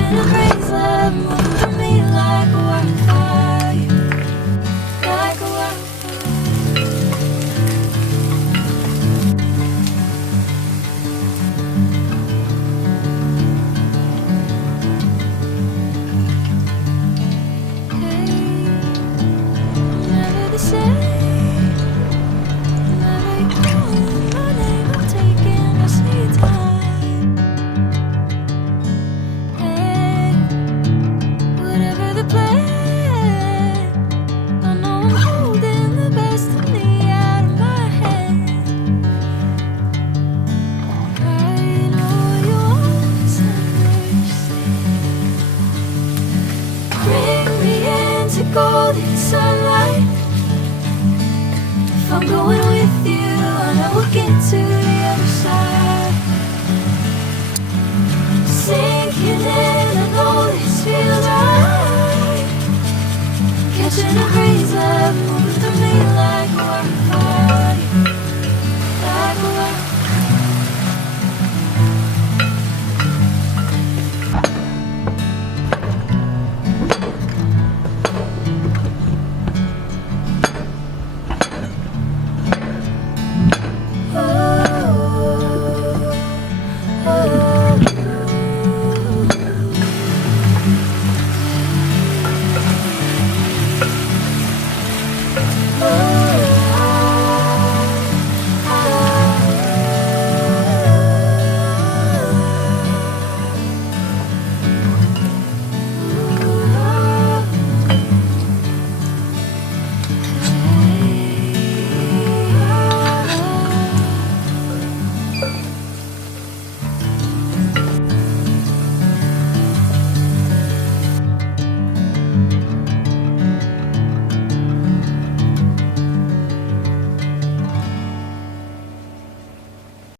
Ocean of praise, love moving through me like a wildfire, like a never the same. Whenever you call my name, I'm taking my sweet time. Hey, whatever the plan, I know I'm holding the best of me out of my hand. I know you always understand. Bring me into golden sunlight. If I'm going with you, I know we'll get to the other side. Sinking in, I know this feels right.